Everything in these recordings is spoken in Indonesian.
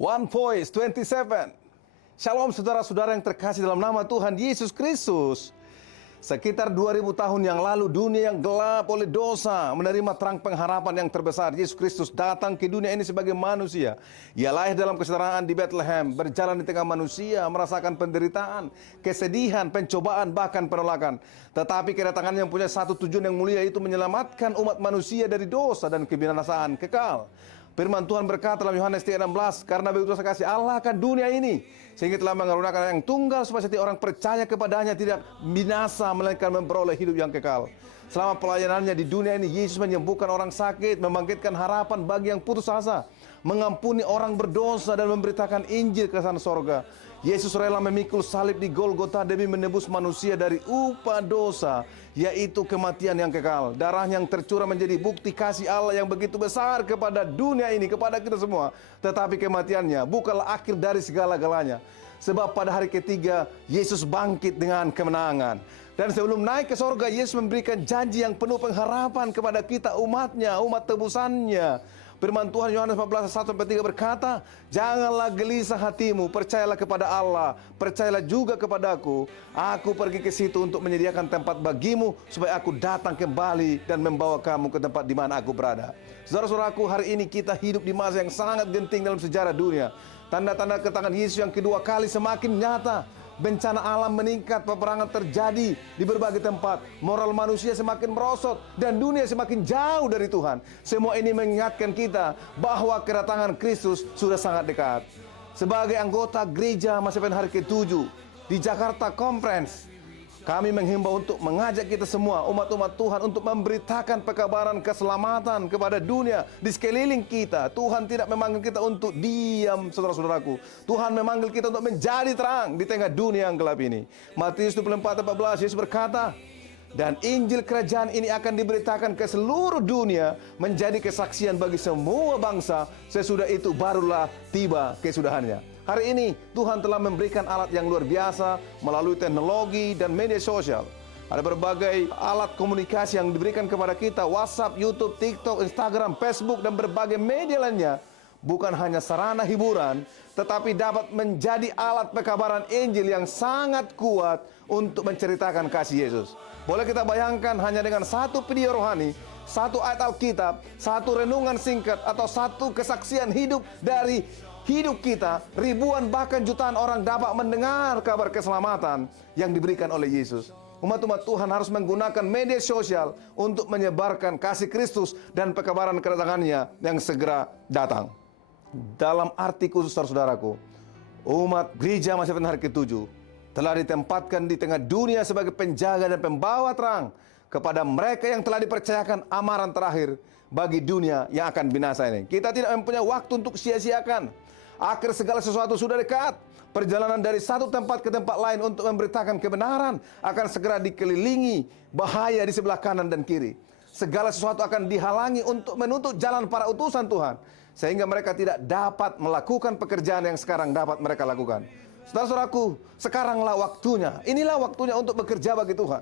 One Voice 27. Shalom saudara-saudara yang terkasih dalam nama Tuhan Yesus Kristus. Sekitar 2000 tahun yang lalu, dunia yang gelap oleh dosa menerima terang pengharapan yang terbesar. Yesus Kristus datang ke dunia ini sebagai manusia. Ia lahir dalam kesetaraan di Bethlehem, berjalan di tengah manusia, merasakan penderitaan, kesedihan, pencobaan, bahkan penolakan. Tetapi kedatangannya yang punya satu tujuan yang mulia, yaitu menyelamatkan umat manusia dari dosa dan kebinasaan kekal. Firman Tuhan berkata dalam Yohanes 3:16, karena begitu kasih Allah akan dunia ini, sehingga telah mengaruniakan yang tunggal supaya setiap orang percaya kepadanya tidak binasa, melainkan memperoleh hidup yang kekal. Selama pelayanannya di dunia ini, Yesus menyembuhkan orang sakit, membangkitkan harapan bagi yang putus asa, mengampuni orang berdosa, dan memberitakan Injil kerajaan sorga. Yesus rela memikul salib di Golgota demi menebus manusia dari upah dosa, yaitu kematian yang kekal. Darahnya yang tercurah menjadi bukti kasih Allah yang begitu besar kepada dunia ini, kepada kita semua. Tetapi kematiannya bukanlah akhir dari segala-galanya. Sebab pada hari ketiga, Yesus bangkit dengan kemenangan. Dan sebelum naik ke sorga, Yesus memberikan janji yang penuh pengharapan kepada kita, umatnya, umat tebusannya. Firman Tuhan Yohanes 14:1-3 berkata, janganlah gelisah hatimu, percayalah kepada Allah, percayalah juga kepadaku. Aku pergi ke situ untuk menyediakan tempat bagimu, supaya aku datang kembali dan membawa kamu ke tempat di mana aku berada. Saudara-saudaraku, hari ini kita hidup di masa yang sangat genting dalam sejarah dunia. Tanda-tanda kedatangan Yesus yang kedua kali semakin nyata. Bencana alam meningkat, peperangan terjadi di berbagai tempat, moral manusia semakin merosot, dan dunia semakin jauh dari Tuhan. Semua ini mengingatkan kita bahwa kedatangan Kristus sudah sangat dekat. Sebagai anggota gereja Mas Evan hari ke-7 di Jakarta Conference, kami menghimbau untuk mengajak kita semua, umat-umat Tuhan, untuk memberitakan pekabaran keselamatan kepada dunia di sekeliling kita. Tuhan tidak memanggil kita untuk diam, saudara-saudaraku. Tuhan memanggil kita untuk menjadi terang di tengah dunia yang gelap ini. Matius 24:14, Yesus berkata, dan Injil kerajaan ini akan diberitakan ke seluruh dunia, menjadi kesaksian bagi semua bangsa. Sesudah itu barulah tiba kesudahannya. Hari ini Tuhan telah memberikan alat yang luar biasa melalui teknologi dan media sosial. Ada berbagai alat komunikasi yang diberikan kepada kita, WhatsApp, YouTube, TikTok, Instagram, Facebook, dan berbagai media lainnya. Bukan hanya sarana hiburan, tetapi dapat menjadi alat pekabaran Injil yang sangat kuat untuk menceritakan kasih Yesus. Boleh kita bayangkan hanya dengan satu video rohani, satu ayat Alkitab, satu renungan singkat, atau satu kesaksian hidup dari hidup kita, ribuan bahkan jutaan orang dapat mendengar kabar keselamatan yang diberikan oleh Yesus. Umat-umat Tuhan harus menggunakan media sosial untuk menyebarkan kasih Kristus dan pekabaran kedatangannya yang segera datang. Dalam arti khusus, saudaraku, umat gereja Mas Evan hari ke-7 telah ditempatkan di tengah dunia sebagai penjaga dan pembawa terang kepada mereka yang telah dipercayakan amaran terakhir bagi dunia yang akan binasa ini. Kita tidak mempunyai waktu untuk sia-siakan. Akhir segala sesuatu sudah dekat. Perjalanan dari satu tempat ke tempat lain untuk memberitakan kebenaran akan segera dikelilingi bahaya di sebelah kanan dan kiri. Segala sesuatu akan dihalangi untuk menutup jalan para utusan Tuhan, sehingga mereka tidak dapat melakukan pekerjaan yang sekarang dapat mereka lakukan. Saudara-saudaraku, sekaranglah waktunya. Inilah waktunya untuk bekerja bagi Tuhan.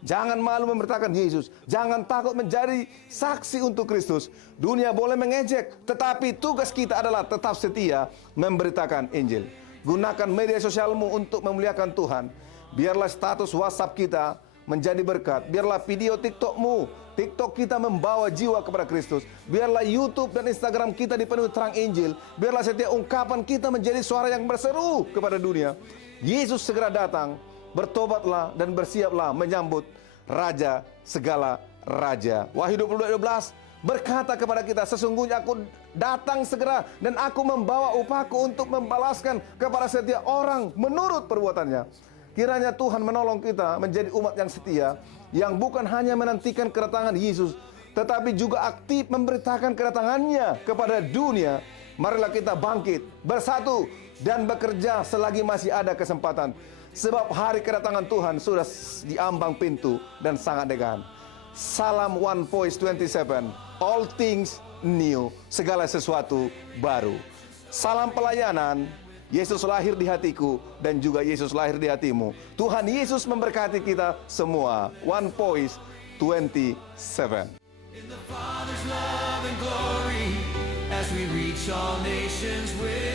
Jangan malu memberitakan Yesus. Jangan takut menjadi saksi untuk Kristus. Dunia boleh mengejek, tetapi tugas kita adalah tetap setia memberitakan Injil. Gunakan media sosialmu untuk memuliakan Tuhan. Biarlah status WhatsApp kita menjadi berkat. Biarlah video TikTok kita membawa jiwa kepada Kristus. Biarlah YouTube dan Instagram kita dipenuhi terang Injil. Biarlah setiap ungkapan kita menjadi suara yang berseru kepada dunia. Yesus segera datang. Bertobatlah dan bersiaplah menyambut Raja segala Raja. Wahyu 22:12 berkata kepada kita, sesungguhnya aku datang segera dan aku membawa upahku untuk membalaskan kepada setiap orang menurut perbuatannya. Kiranya Tuhan menolong kita menjadi umat yang setia, yang bukan hanya menantikan kedatangan Yesus, tetapi juga aktif memberitakan kedatangannya kepada dunia. Marilah kita bangkit, bersatu, dan bekerja selagi masih ada kesempatan. Sebab hari kedatangan Tuhan sudah di ambang pintu dan sangat dekat. Salam One Voice 27. All things new. Segala sesuatu baru. Salam pelayanan. Yesus lahir di hatiku dan juga Yesus lahir di hatimu. Tuhan Yesus memberkati kita semua. One Voice 27. In the Father's love and glory, as we reach all nations with